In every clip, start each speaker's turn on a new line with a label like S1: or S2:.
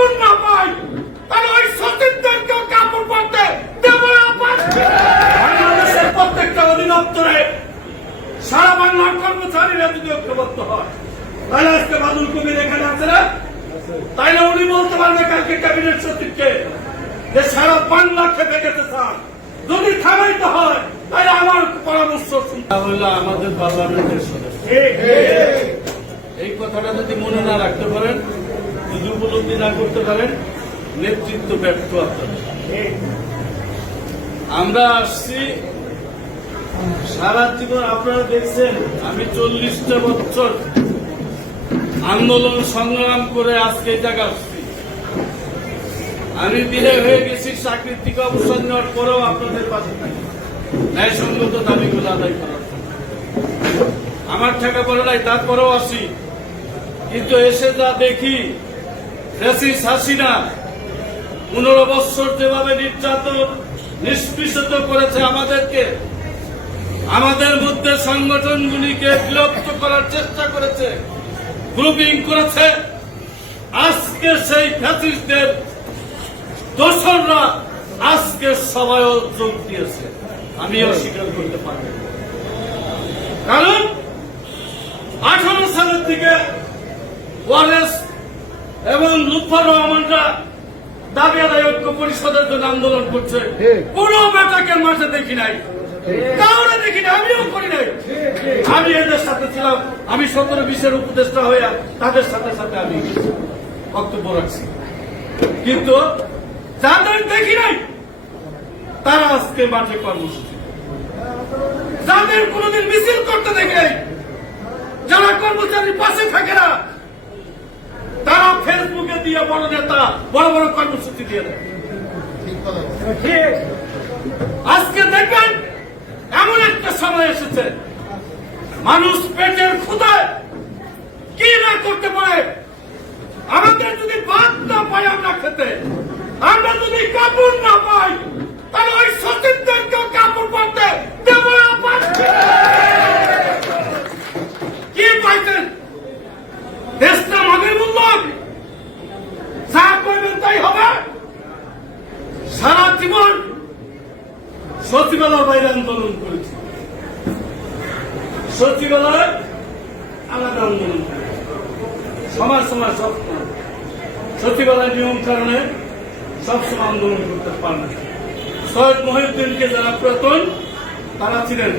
S1: কাপড় না পাই তাহলে ওই সচিবদেরকেও কাপড় পরতে দেব না বাংলাদেশের প্রত্যেকটা অধিদপ্তরে সারা বাংলার কর্মচারীরা যদি ঐক্যবদ্ধ হয় তাহলে আজকে বাদুল কবির এখানে আছে না? তাইলে উনি বলতে পারবে কালকে ক্যাবিনেট সচিবকে যে সারা বাংলা খেপে গেছে স্যার। যদি থামাইতে হয় তাহলে আমার পরামর্শ আমাদের পার্লামেন্টের সদস্য। এই কথাটা যদি মনে না রাখতে পারেন যদি উপলব্ধি না করতে পারেন, নেতৃত্ব ব্যর্থ আপনাদের। আমরা আসছি, সারা জীবন আপনারা দেখছেন, আমি চল্লিশটা বছর আন্দোলন সংগ্রাম করে আজকে এই জায়গা আসছি। আমি বিয়ে হয়ে গেছি চাকরির থেকে অবসর নেওয়ার পরেও আপনাদের পাশে থাকি। ন্যায়সঙ্গত দাবিগুলো আদায় করার আমার টাকা পড়ে নাই, তারপরেও আসি। কিন্তু এসে যা দেখি ফেসিস হাসিনা পনেরো বৎসর যেভাবে নির্যাতন নিষ্পৃষিত করেছে আমাদেরকে, আমাদের মধ্যে সংগঠনগুলিকে বিলুপ্ত করার চেষ্টা করেছে গ্রুপিং করেছে। আজকে সেই ফ্যাসিস্টদের দোসররা আজকে সবাইও যোগ দিয়েছে। আমি অস্বীকার করতে পারি কারণ আঠারো সালের দিকে ওয়ারেস এবং লুৎফর রহমানরা দাবি আদায় ঐক্য পরিষদের জন্য আন্দোলন করছে। কোন বেটাকে মাঠে দেখি নাই। কাউরে দেখি নাই আমিও করি নাই। আমি এদের সাথে ছিলাম আমি সতেরো বিশের উপদেষ্টা হয়ে তাদের সাথে সাথে আমি বক্তব্য রাখছি। কিন্তু যাদের দেখি নাই তারা আজকে মাঠে কর্মসূচি। যাদের কোনোদিন মিছিল করতে দেখি নাই যারা কর্মচারীর পাশে থাকে না তারা ফেসবুকে দিয়ে বড় নেতা, বড় বড় কর্মসূচি দিয়ে দেয়। আজকে দেখবেন এমন একটা সময় এসেছে। মানুষ পেটের ক্ষুদায় কি না করতে পারে আমাদের যদি ভাত না পাই আমরা খেতে আমরা যদি কাপড় না পাই তাহলে ওই সচিবদেরকেও কাপড় পরতে দেব না পারছি কি পাইছেন দেশটা আমাদের মূল্যবান যা করবেন তাই হবে সারা জীবন সচিবালয় বাইরে আন্দোলন করেছি। সচিবালয় আলাদা আন্দোলন সমাজ সমাজ সব সচিবালয় নিয়ম কারণে সবসময় আন্দোলন করতে পারে সৈয়দ মহিউদ্দিনকে যারা প্রতন, তারা ছিলেন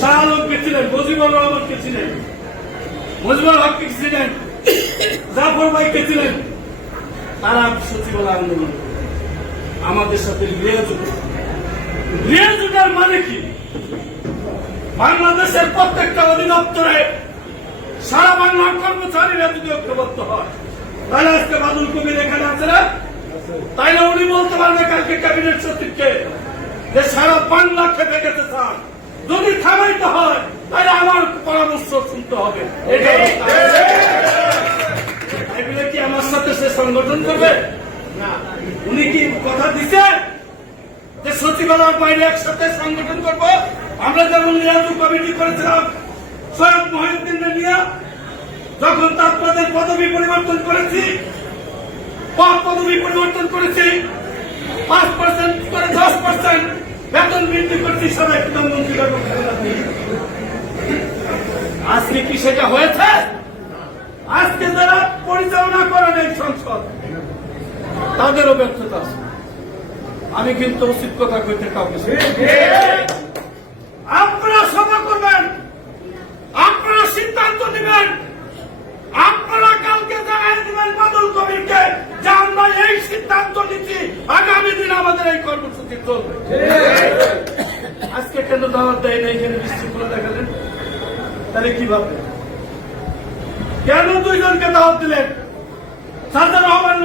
S1: শাহ আলমকে ছিলেন, মুজিবুর রহমানকে ছিলেন, মুজিবুর হককে ছিলেন, জাফর ভাইকে ছিলেন, তারা সচিবালয় আন্দোলন। আমাদের সাথে লিয়াজুট লিয়াজুটার মানে কি? বাংলাদেশের প্রত্যেকটা অধিদপ্তরে সারা বাংলার কর্মচারীরা যদি ঐক্যবদ্ধ হয়, তাহলে আজকে বাদুল কবির এখানে আছে না? তাইলে উনি বলতে পারবে কালকে ক্যাবিনেট সচিবকে যে সারা বাংলা খেপে গেছে স্যার। যদি থামাইতে হয়, তাহলে আমার পরামর্শ শুনতে হবে। এগুলো কি আমার সাথে সে সংগঠন করবে? উনি কি কথা দিছে যে সচিবালয়ের বাইরে একসাথে সংগঠন করব? আমরা যেমন নিরাজু কমিটি করেছিলাম সৈয়দ মহিউদ্দিনকে নিয়ে, যখন তারপরে পদবি পরিবর্তন করেছি, পদ পদবি পরিবর্তন করেছি, পাঁচ পার্সেন্ট করে দশ পার্সেন্ট বেতন বৃদ্ধি করেছি, সবাই প্রধানমন্ত্রী আজকে কি সেটা হয়েছে? আজকে যারা পরিচালনা করেন এই সংসদ তাদেরও ব্যর্থতা আছে। আমি কিন্তু উচিত কথা কইতে কাউকে আপনারা সভা করবেন। আপনারা সিদ্ধান্ত নেবেন। আপনারা কালকে জানাই দিবেন বাদল কবিরকে যে আমরা এই সিদ্ধান্ত নিচ্ছি। আগামী দিন আমাদের এই কর্মসূচি চলবে। আজকে কেন দাওয়াত দেয় না এখানে বিশৃঙ্খলা দেখালেন? তাহলে কি ভাববেন কেন দুইজনকে দাওয়াত দিলেন? সাজার রহমান